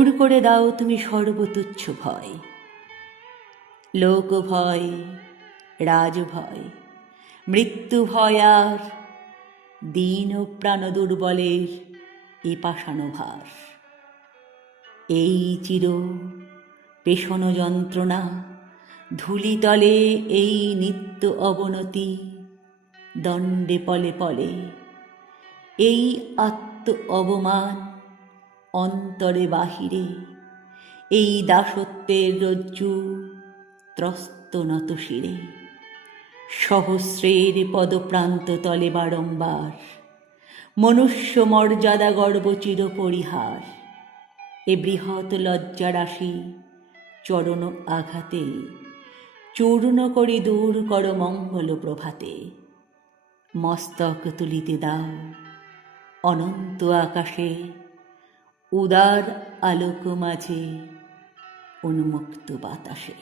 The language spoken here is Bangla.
দূর করে দাও তুমি সর্বতুচ্ছ ভয়, লোক ভয়, রাজ ভয়, মৃত্যু ভয় আর দীন ও প্রাণ দুর্বলের এ পাষাণ ভার। এই চির পেষণ যন্ত্রণা, ধূলিতলে এই নিত্য অবনতি, দণ্ডে পলে পলে এই আত্ম অবমান, অন্তরে বাহিরে এই দাসত্বের রজ্জু, ত্রস্ত নত শিরে। সহস্রের পদপ্রান্ত তলে বারম্বার মনুষ্য মর্যাদা গর্ব চির পরিহার। এ বৃহৎ লজ্জারাশি চরণ আঘাতে চূর্ণ করি দূর কর মঙ্গল প্রভাতে। মস্তক তুলিতে দাও অনন্ত আকাশে, উদার আলোক মাঝে উন্মুক্ত বাতাসে।